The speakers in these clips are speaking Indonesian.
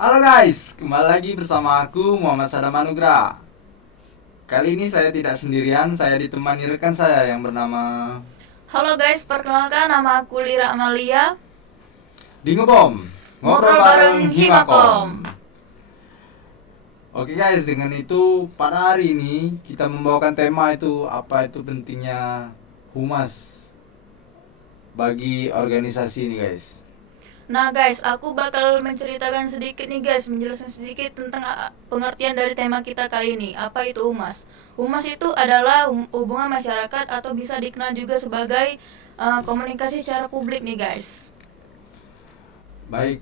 Halo guys, kembali lagi bersama aku Muhammad Sadam Anugrah. Kali ini saya tidak sendirian, saya ditemani rekan saya yang bernama Halo guys, perkenalkan nama aku Lira Amalia. Dingebom. Ngobrol Ngobrol bareng bareng Himakom. Himakom. Oke guys, dengan itu pada hari ini kita membawakan tema itu apa itu pentingnya humas bagi organisasi ini guys. Nah guys, aku bakal menceritakan sedikit nih guys, menjelaskan sedikit tentang pengertian dari tema kita kali ini. Apa itu humas? Humas itu adalah hubungan masyarakat atau bisa dikenal juga sebagai komunikasi secara publik nih guys. Baik,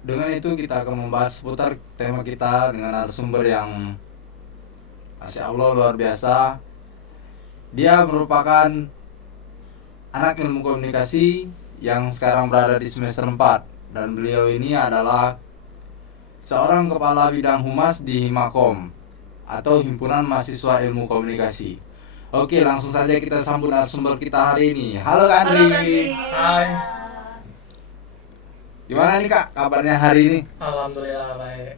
dengan itu kita akan membahas seputar tema kita dengan narasumber yang Masya Allah luar biasa. Dia merupakan anak ilmu komunikasi yang sekarang berada di semester 4. Dan beliau ini adalah seorang kepala bidang humas di Himakom atau Himpunan Mahasiswa Ilmu Komunikasi. Oke, langsung saja kita sambut narasumber kita hari ini. Halo Kak Halo Andri. Kandri. Hai, Gimana nih Kak kabarnya hari ini? alhamdulillah baik.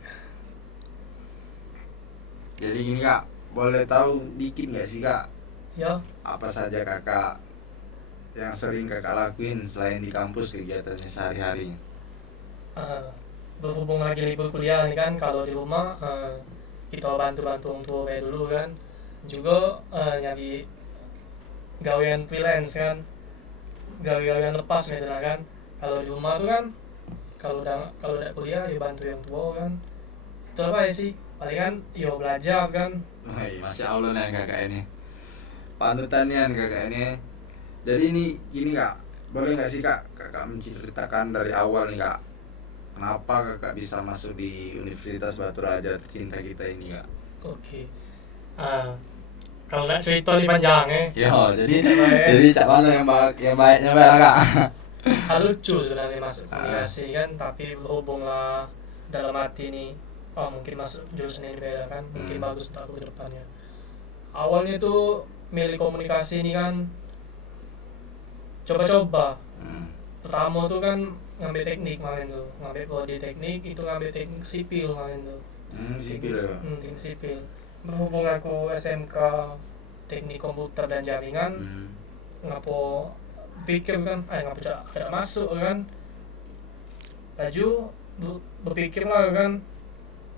Jadi gini Kak, boleh tahu dikit nggak sih Kak, Yo, apa saja Kakak yang sering Kakak lakuin selain di kampus kegiatannya sehari-hari? eh, berhubung lagi libur kuliah nih kan, kalau di rumah kita bantu-bantu orang tua kayak dulu kan. Juga nyari gawean freelance kan, gawe-gawean lepas gitu lah kan. Kalau di rumah tuh kan, kalau udah kuliah ya bantu yang tua kan. Itu apa ya sih? Palingan yo belajar kan. Wih, Masya Allah nih Kakak ini, panutannya Kakak ini. Jadi ini gini Kak, boleh nggak sih Kak Kakak menceritakan dari awal nih Kak, kenapa Kakak bisa masuk di Universitas Batu Raja tercinta kita ini Kak? Oke. Ah, kalau nggak cerita di panjang Yo, jadi Baik. jadi cak mana yang baiknya baik lah Kak. Lucu sebenarnya masuk komunikasi kan, tapi berhubung lah dalam hati ini, oh mungkin masuk jurusan ini beda kan, mungkin bagus untuk aku ke depannya. Awalnya itu milih komunikasi ini kan coba-coba. Hmm. Pertama tuh kan ngambil teknik kemarin tuh, ngambil prodi teknik, itu ngambil teknik sipil kemarin tuh. Sipil ya. Teknik sipil. Berhubung aku SMK teknik komputer dan jaringan, ngapo pikir kan, ngapo ada masuk kan. Laju berpikir lah kan,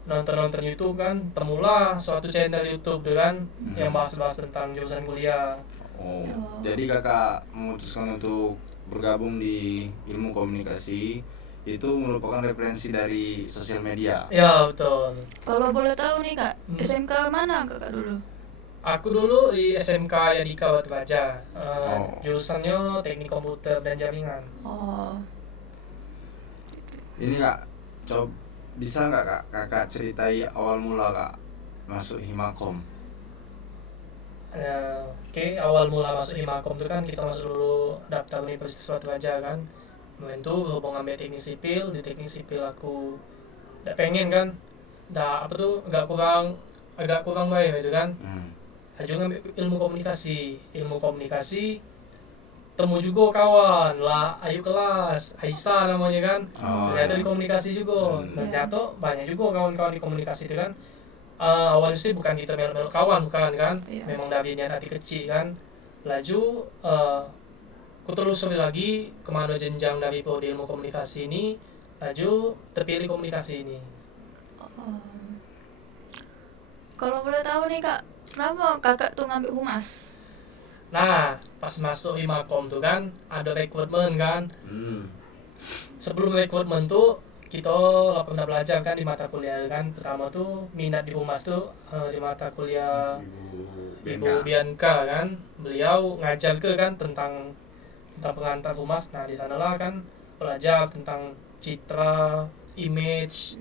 nonton YouTube kan, temulah suatu channel YouTube tuh kan, yang bahas-bahas tentang jurusan kuliah. Oh, jadi Kakak memutuskan untuk bergabung di ilmu komunikasi itu merupakan referensi dari sosial media. Ya betul. Kalau boleh tahu nih kak, SMK mana kakak dulu? Aku dulu di SMK Yadika Batu Raja, Oh. jurusannya teknik komputer dan jaringan. Oh, Ini Kak, coba bisa nggak Kak Kakak ceritai awal mula Kak masuk Himakom? Oke, awal mula masuk Himakom itu kan kita masuk dulu daftar Universitas Batu Raja kan. Kemudian itu berhubung ambil teknik sipil, di teknik sipil aku gak pengen kan, apa tuh agak kurang baik gitu kan. Aja ngambil ilmu komunikasi, temu juga kawan lah, ayu kelas, Aisyah namanya kan. Ternyata di komunikasi juga, dan ternyata banyak juga kawan-kawan di komunikasi itu kan. Awalnya sih bukan kita melo-melo kawan, bukan kan, memang dari niat hati kecil kan. Laju aku telusuri lagi kemana jenjang dari prodi ilmu komunikasi ini, laju terpilih komunikasi ini. kalau boleh tahu nih kak, kenapa kakak tuh ngambil humas? Nah, pas masuk Himakom tuh kan ada rekrutmen kan. Sebelum rekrutmen tuh kita pernah belajar kan di mata kuliah kan. Pertama tuh minat di humas tuh di mata kuliah Ibu Bianca kan. Beliau ngajar ke kan tentang pengantar humas. Nah, di sanalah kan belajar tentang citra, image,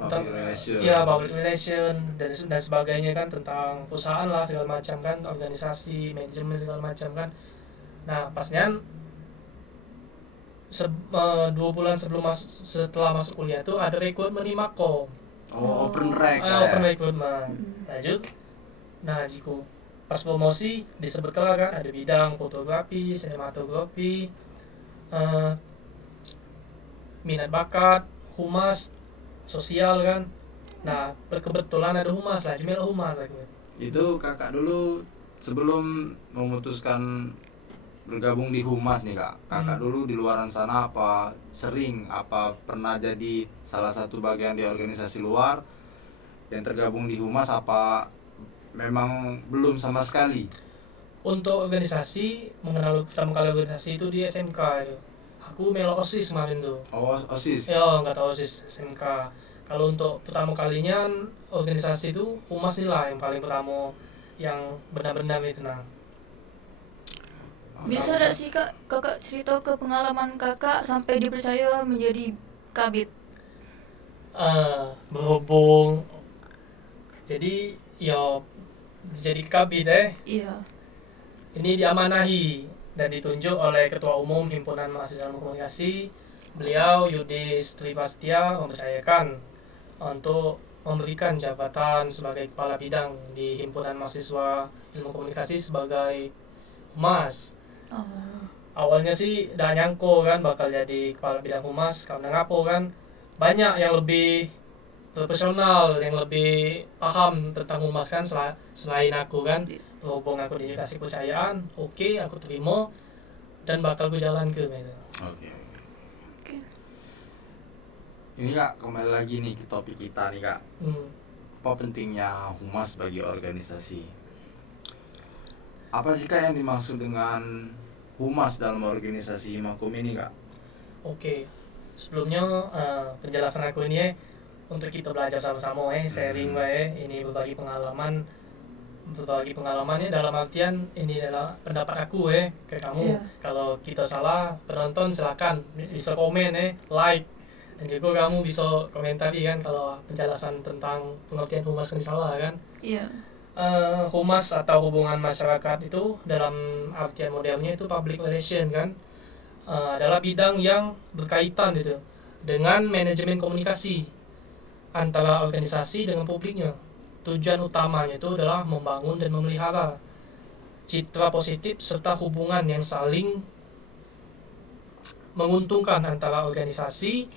Public relation. ya public relation dan sebagainya kan, tentang perusahaan lah segala macam kan, organisasi, manajemen segala macam kan. Nah, pasnya 2 bulan setelah masuk kuliah tuh ada rekrutmen di Makom. Open rec Open rekrutmen. Lanjut. Nah, jika pas promosi disebutkan kan ada bidang fotografi, sinematografi, minat bakat, humas, sosial kan. Nah, berkebetulan ada humas lah, cuma humas aku. Itu kakak dulu sebelum memutuskan bergabung di humas nih kak, kakak dulu di luaran sana apa pernah jadi salah satu bagian di organisasi luar yang tergabung di humas, apa memang belum sama sekali? Untuk organisasi, mengenal pertama kali organisasi itu di SMK itu. Aku melo OSIS kemarin tuh. Oh, OSIS. Ya, nggak tahu OSIS SMK. Kalau untuk pertama kalinya organisasi itu humas ini lah yang paling pertama, yang benar-benar itu nah. Bisa gak sih kak, kakak cerita ke pengalaman kakak sampai dipercaya menjadi kabit? Berhubung jadi jadi kabit Iya. ini diamanahi dan ditunjuk oleh Ketua Umum Himpunan Mahasiswa Ilmu Komunikasi. Beliau Yudis Tripastia mempercayakan untuk memberikan jabatan sebagai kepala bidang di Himpunan Mahasiswa Ilmu Komunikasi sebagai humas. Oh. Awalnya sih udah nyangko kan bakal jadi kepala bidang humas, karena ngapo kan banyak yang lebih profesional, yang lebih paham tentang humas kan selain aku kan. Berhubung aku dikasih kepercayaan, oke, aku terima dan bakal gue jalan ke gitu. Oke. Ini kak, kembali lagi nih ke topik kita nih kak. Apa pentingnya humas bagi organisasi? Apa sih kak yang dimaksud dengan humas dalam organisasi Himakom ini kak? Oke, sebelumnya penjelasan aku ini untuk kita belajar sama-sama sharing ini berbagi pengalamannya dalam artian ini adalah pendapat aku ke kamu. Kalau kita salah, penonton silakan bisa komen like, dan juga kamu bisa komentari kan kalau penjelasan tentang pengertian humas kan salah kan. Iya. Humas atau hubungan masyarakat itu dalam artian modernnya itu public relation kan, adalah bidang yang berkaitan gitu dengan manajemen komunikasi antara organisasi dengan publiknya. Tujuan utamanya itu adalah membangun dan memelihara citra positif serta hubungan yang saling menguntungkan antara organisasi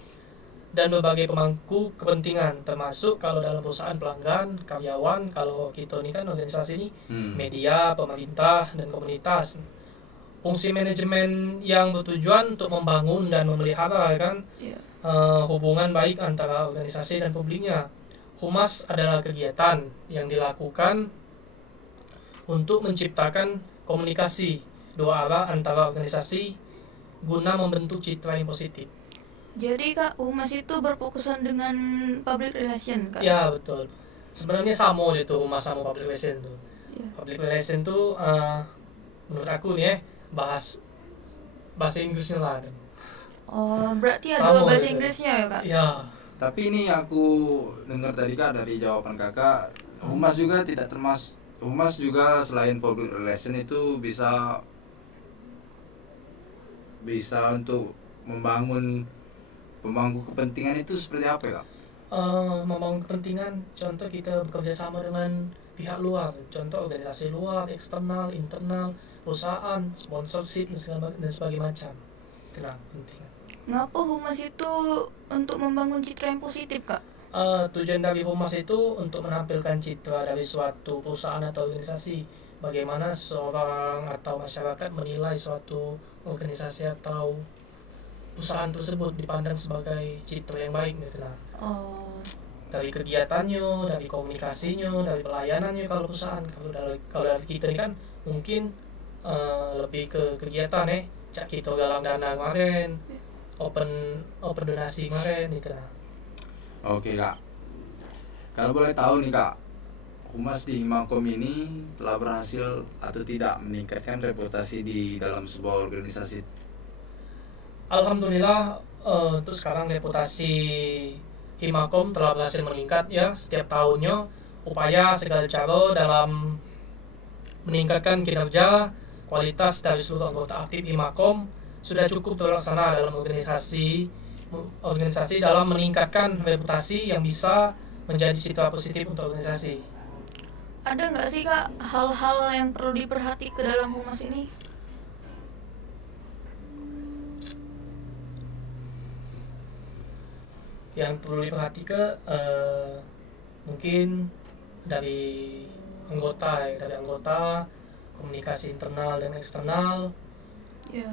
dan berbagai pemangku kepentingan, termasuk kalau dalam perusahaan pelanggan, karyawan, kalau kita ini kan organisasi ini media, pemerintah, dan komunitas. Fungsi manajemen yang bertujuan untuk membangun dan memelihara kan hubungan baik antara organisasi dan publiknya. Humas adalah kegiatan yang dilakukan untuk menciptakan komunikasi dua arah antara organisasi guna membentuk citra yang positif. Jadi kak, humas itu berfokusan dengan public relation kak? Ya betul. Sebenarnya sama itu humas sama public relation tuh. Ya. Public relation tuh menurut aku nih bahasa Inggrisnya lah. Oh, berarti ada Sama bahasa gitu. Inggrisnya ya kak? Ya. Tapi ini aku dengar tadi kak dari jawaban kakak, humas juga tidak termasuk, humas juga selain public relation itu bisa untuk membangun pemangku kepentingan. Itu seperti apa ya kak? Membangun kepentingan, contoh kita bekerja sama dengan pihak luar, contoh organisasi luar, eksternal, internal, perusahaan, sponsorship dan sebagainya macam. Itulah penting. Ngapa humas itu untuk membangun citra yang positif kak? Tujuan dari humas itu untuk menampilkan citra dari suatu perusahaan atau organisasi. Bagaimana seseorang atau masyarakat menilai suatu organisasi atau perusahaan tersebut dipandang sebagai citra yang baik gitu lah. Oh. Dari kegiatannya, dari komunikasinya, dari pelayanannya kalau perusahaan. Kalau dari kita ini kan mungkin lebih ke kegiatan cak kita galang dana kemarin, open donasi kemarin gitu lah. Oke kak, kalau boleh tahu nih kak, humas di Himakom ini telah berhasil atau tidak meningkatkan reputasi di dalam sebuah organisasi? Alhamdulillah untuk sekarang reputasi Himakom telah berhasil meningkat ya setiap tahunnya. Upaya segala cara dalam meningkatkan kinerja kualitas dari seluruh anggota aktif Himakom sudah cukup terlaksana dalam organisasi dalam meningkatkan reputasi yang bisa menjadi citra positif untuk organisasi. Ada nggak sih kak hal-hal yang perlu diperhati ke dalam humas ini? yang perlu diperhatikan mungkin dari anggota komunikasi internal dan eksternal. Ya.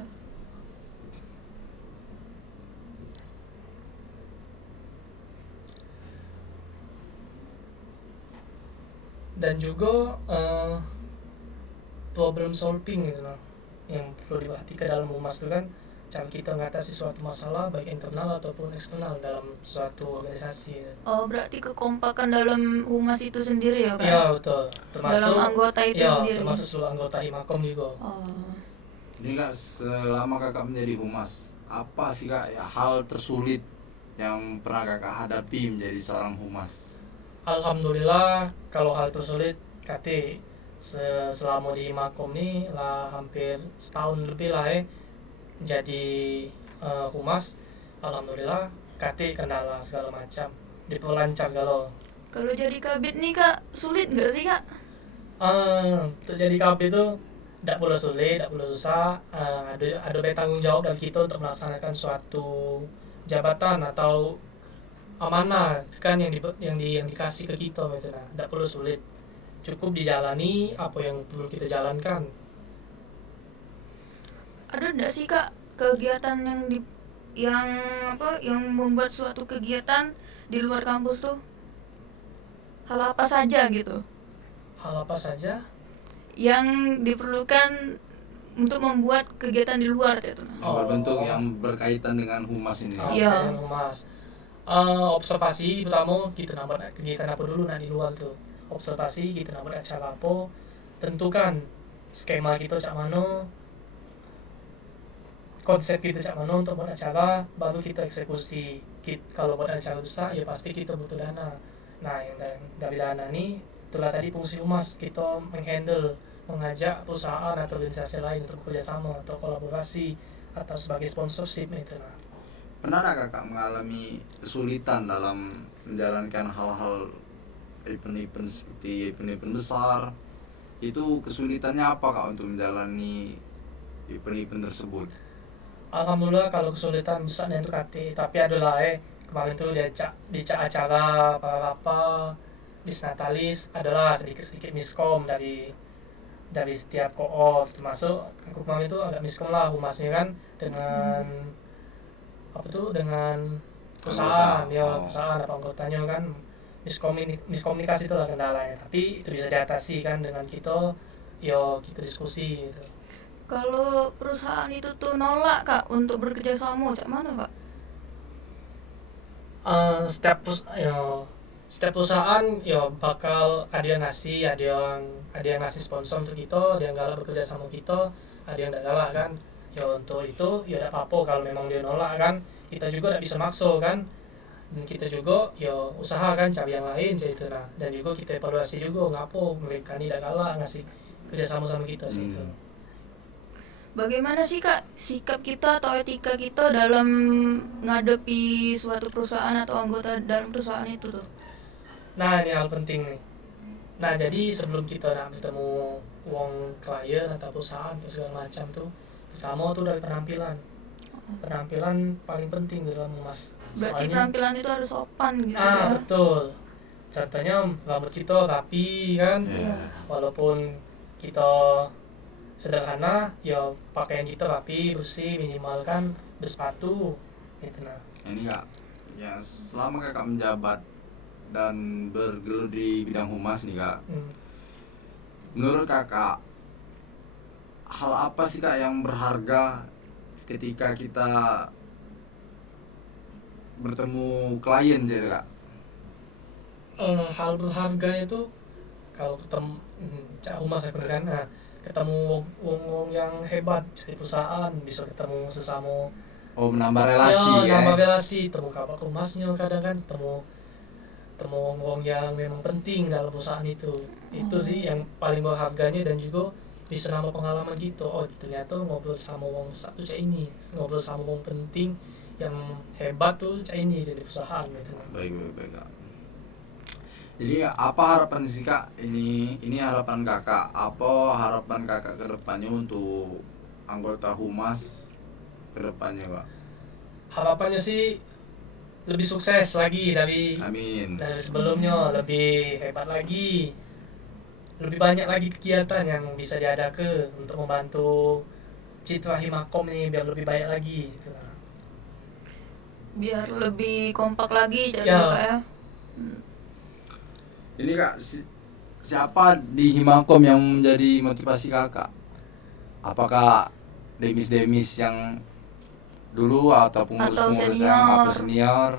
Dan juga problem solving gitu loh, yang perlu diperhatikan dalam humas itu kan cara kita mengatasi suatu masalah baik internal ataupun eksternal dalam suatu organisasi. Oh, berarti kekompakan dalam humas itu sendiri ya, Kak? Iya betul, termasuk Dalam anggota itu ya, sendiri. termasuk seluruh anggota Himakom juga. Oh. Ini kak, selama kakak menjadi humas, apa sih kak ya hal tersulit yang pernah kakak hadapi menjadi seorang humas? Alhamdulillah kalau hal tersulit kate selama di Himakom ini lah hampir setahun lebih lah jadi humas. Alhamdulillah kate kendala segala macam diperlancar kalau Kalau jadi kabit nih, Kak, sulit nggak sih, Kak? terjadi KB itu tidak boleh sulit, tidak boleh susah. Ada tanggung jawab dari kita untuk melaksanakan suatu jabatan atau amanah kan yang dikasih ke kita gitu. Nah, tidak perlu sulit, cukup dijalani apa yang perlu kita jalankan. Ada nggak sih, Kak, kegiatan yang membuat suatu kegiatan di luar kampus tuh? Hal apa saja gitu Hal apa saja? yang diperlukan untuk membuat kegiatan di luar itu? Yang berbentuk yang berkaitan dengan humas ini. Iya. Dengan humas. Observasi pertama kita nambah kegiatan apa dulu di luar tuh. Observasi kita nambah acara apa, tentukan skema kita cak mano, konsep kita cak mano untuk buat acara, baru kita eksekusi. Kalau buat acara besar ya pasti kita butuh dana. Nah yang dari dana nih itulah tadi fungsi humas, kita mengajak perusahaan atau organisasi lain untuk bekerja sama atau kolaborasi atau sebagai sponsorship itu. Nah, Pernah tak kakak mengalami kesulitan dalam menjalankan hal-hal event-event seperti event-event besar? Itu kesulitannya apa kak untuk menjalani event-event tersebut? Alhamdulillah kalau kesulitan besar itu KT, tapi adalah kemarin tuh diajak acara apa di Natalis adalah sedikit miskom dari setiap co-op, termasuk aku kemarin itu agak miskom lah humasnya kan dengan dengan perusahaan perusahaan apa anggotanya kan miskomunikasi itu lah kendalanya, tapi itu bisa diatasi kan dengan kita diskusi gitu. Kalau perusahaan itu tuh nolak, Kak, untuk bekerja sama, cak mana, Kak? Setiap perusahaan bakal ada yang ngasih sponsor untuk kita, ada yang galak bekerja sama kita, ada yang tidak galak kan. Untuk itu tidak apa-apa kalau memang dia nolak kan, kita juga tidak bisa maksa kan, dan kita juga usaha kan cari yang lain gitu. Nah, dan juga kita evaluasi juga ngapo mereka ini tidak galak ngasih kerja sama kita sih itu. Bagaimana sih, Kak, sikap kita atau etika kita dalam ngadepi suatu perusahaan atau anggota dalam perusahaan itu tuh? Nah ini hal penting nih. Nah jadi sebelum kita bertemu uang klien atau perusahaan atau segala macam tuh, pertama tuh dari penampilan paling penting di dalam humas. Berarti penampilan itu harus sopan gitu ya? Betul. Contohnya rambut kita rapi kan, walaupun kita sederhana, pakaian kita rapi, bersih, minimal kan bersepatu gitu. Nah ini kak, ya selama kakak menjabat dan bergelut di bidang humas nih kak, menurut kakak hal apa sih kak yang berharga ketika kita bertemu klien gitu kak? Hal berharga itu kalau ketemu humas ya kan, ketemu wong yang hebat dari perusahaan, bisa ketemu sesama Menambah relasi nambah relasi, temu kabak humasnya kadang kan, temu wong yang memang penting dalam perusahaan itu sih yang paling berharganya, dan juga bisa nambah pengalaman gitu. Ternyata ngobrol sama wong satu cak ini, ngobrol sama wong penting yang hebat tuh cak ini dari perusahaan gitu. Baik kak. Jadi apa harapan sih kak? Ini harapan kakak. Apa harapan kakak ke depannya untuk anggota humas ke depannya kak? Harapannya sih lebih sukses lagi dari Amin. sebelumnya, lebih hebat lagi, lebih banyak lagi kegiatan yang bisa diadakan untuk membantu citra Himakom nih biar lebih baik lagi gitu lah. Biar lebih kompak lagi jadi Ya. Kak ya. Ini Kak, siapa di Himakom yang menjadi motivasi Kakak? Apakah demis-demis yang dulu atau pengurus-pengurus yang senior. apa senior?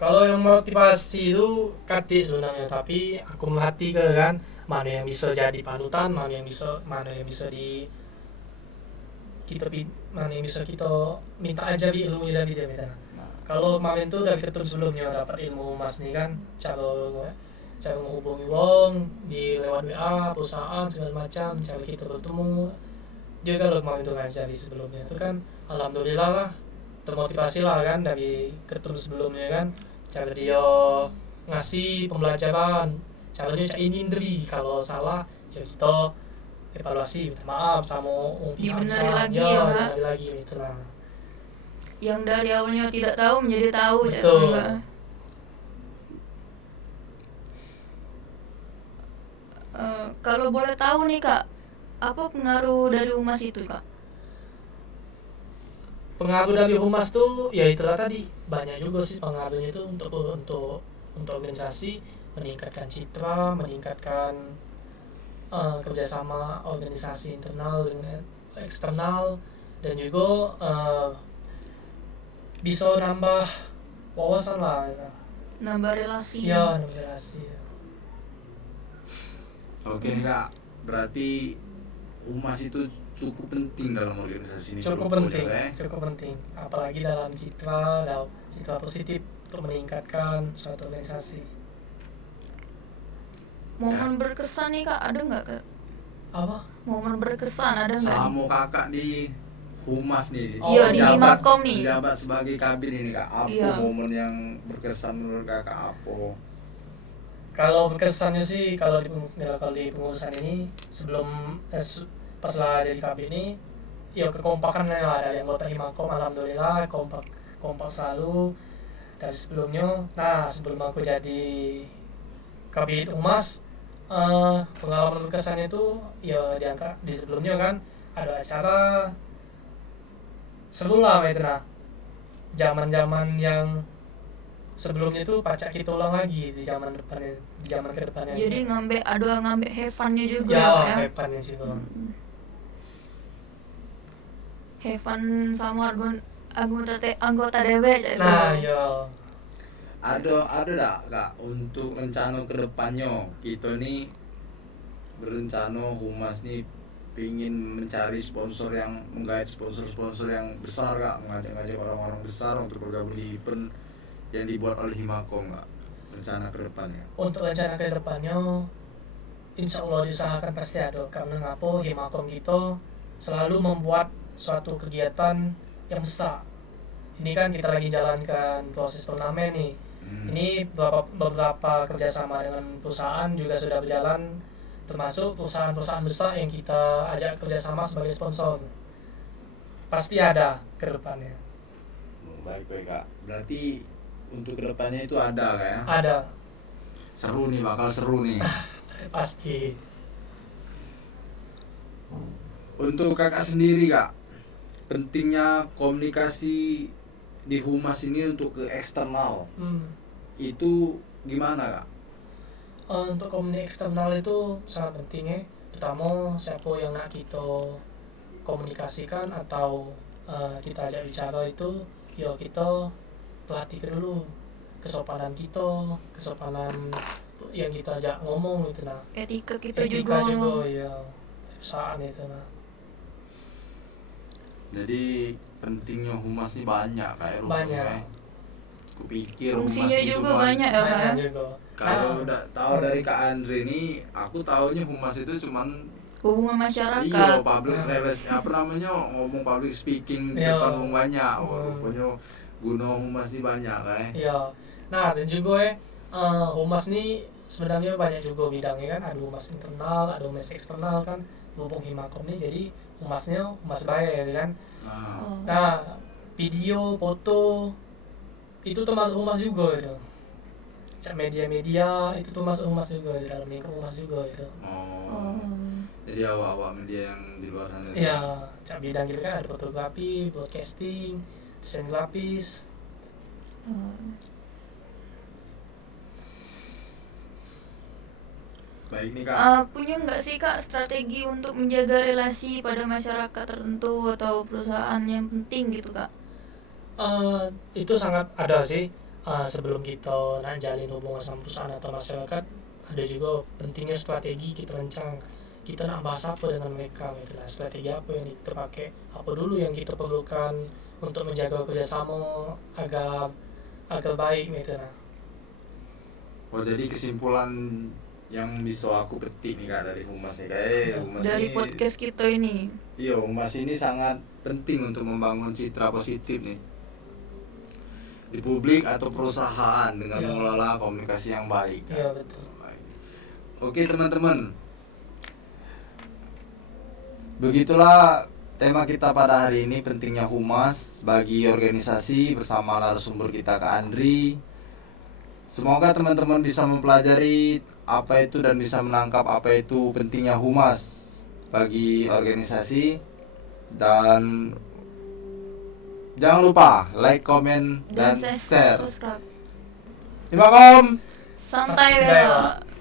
Kalau yang motivasi itu Katik sebenarnya, tapi aku melatih ke kan mana yang bisa jadi panutan, mana yang bisa mana yang bisa kita minta ajari ilmunya dari dia gitu. Kalau kemarin tuh dari ketemu sebelumnya dapat ilmu mas nih kan, cara menghubungi wong di lewat WA, perusahaan segala macam, cara kita bertemu. Dia kalau kemarin tuh ngajari sebelumnya itu kan, alhamdulillah lah termotivasi lah kan dari ketemu sebelumnya kan, cara dia ngasih pembelajaran, caranya cak indri kalau salah ya kita evaluasi, minta maaf sama Dibenari pihak lagi ya, Kak. dibenari lagi gitu lah. Yang dari awalnya tidak tahu menjadi tahu jadi Betul. Kak. Kalau boleh tahu nih Kak, apa pengaruh dari humas itu Kak? Pengaruh dari humas tuh ya itulah tadi, banyak juga sih pengaruhnya itu untuk organisasi, meningkatkan citra, meningkatkan kerjasama organisasi internal dengan eksternal, dan juga bisa nambah wawasan lah gitu. Nambah relasi. Ya, nambah relasi. Oke nih Kak, berarti humas itu cukup penting dalam organisasi ini. Cukup penting, ya? cukup penting. Apalagi dalam citra positif untuk meningkatkan suatu organisasi. Momen berkesan nih Kak, ada nggak Kak? Apa? Momen berkesan ada nggak? Selama Kakak di humas nih, Iya, di menjabat- Himakom nih. menjabat sebagai kabin ini Kak, apa Iya. momen yang berkesan menurut Kakak apa? Kalau berkesannya sih kalau di pengurusan ini sebelum pas lah jadi kabin ini, ya kekompakan lah dari anggota Himakom, alhamdulillah kompak selalu dari sebelumnya. Nah, sebelum aku jadi kabin humas, pengalaman berkesannya itu ya diangkat di sebelumnya kan ada acara seru lah itu nah, zaman yang sebelumnya itu pacak kita ulang lagi di zaman kedepannya. Jadi ngambil have fun-nya juga ya, ya Kak ya. hebatnya juga. Have fun sama anggota DW jadi. Nah, ya Ada tak Kak untuk rencana kedepannya kita nih berencana humas nih pingin mencari sponsor yang menggait sponsor yang besar Kak, mengajak orang-orang besar untuk bergabung di event yang dibuat oleh Himakom Kak, rencana kedepannya. untuk rencana ke depannya insya Allah diusahakan pasti ada, karena ngapa Himakom kita selalu membuat suatu kegiatan yang besar. Ini kan kita lagi jalankan proses turnamen nih. Ini beberapa kerjasama dengan perusahaan juga sudah berjalan, termasuk perusahaan-perusahaan besar yang kita ajak kerjasama sebagai sponsor. Pasti ada ke depannya. Baik Kak, berarti untuk kedepannya itu ada Kak ya? Ada, Seru nih, bakal seru nih. pasti. Untuk Kakak sendiri Kak, pentingnya komunikasi di humas ini untuk ke eksternal itu gimana Kak? Untuk komunikasi eksternal itu sangat penting ya, terutama siapa yang nak kita komunikasikan atau kita ajak bicara itu, ya kita perhatikan dulu kesopanan yang kita ajak ngomong gitu nah. Etika kita Etika juga. ya, perusahaan itu nah. Jadi pentingnya humas ini banyak kayak Banyak. Kupikir Fungsinya humas ini juga cuma banyak ya Kak. Banyak juga. kalau udah tahu dari Kak Andre ini, aku taunya humas itu cuman Hubungan masyarakat. iya public relation, apa namanya, ngomong public speaking Iya. depan orang banyak. Rupanya guna humas ini banyak kayak. Iya. Nah, dan juga humas nih sebenarnya banyak juga bidangnya kan, ada humas internal, ada humas eksternal kan. Berhubung Himakom nih jadi humas baik ya kan. Nah, Oh. Nah, video, foto itu termasuk humas juga itu. Cak media-media itu tuh masuk humas juga, di dalam lingkup humas juga itu. Oh. Jadi awak-awak media yang di luar sana. Iya, cak bidang kita kan ada fotografi, broadcasting, desain grafis. Baik nih Kak. Punya nggak sih Kak strategi untuk menjaga relasi pada masyarakat tertentu atau perusahaan yang penting gitu Kak? Itu sangat ada sih. Sebelum kita nak jalin hubungan sama perusahaan atau masyarakat, ada juga pentingnya strategi kita rancang. Kita nak bahas apa dengan mereka gitu lah. Strategi apa yang kita pakai, apa dulu yang kita perlukan untuk menjaga kerjasama agar baik gitu lah. Oh jadi kesimpulan yang bisa aku petik nih Kak dari humas nih Kak. Humas Dari ini, podcast kita ini. iya humas ini sangat penting untuk membangun citra positif nih di publik atau perusahaan dengan Iya. mengelola komunikasi yang baik. Kak. Iya betul. Baik. Oke teman-teman, begitulah tema kita pada hari ini, pentingnya humas bagi organisasi, bersama narasumber kita Kak Andri. Semoga teman-teman bisa mempelajari apa itu dan bisa menangkap apa itu pentingnya humas bagi organisasi. Dan jangan lupa like, komen, dan share. subscribe. Terima kasih. Santai Santai, Bella.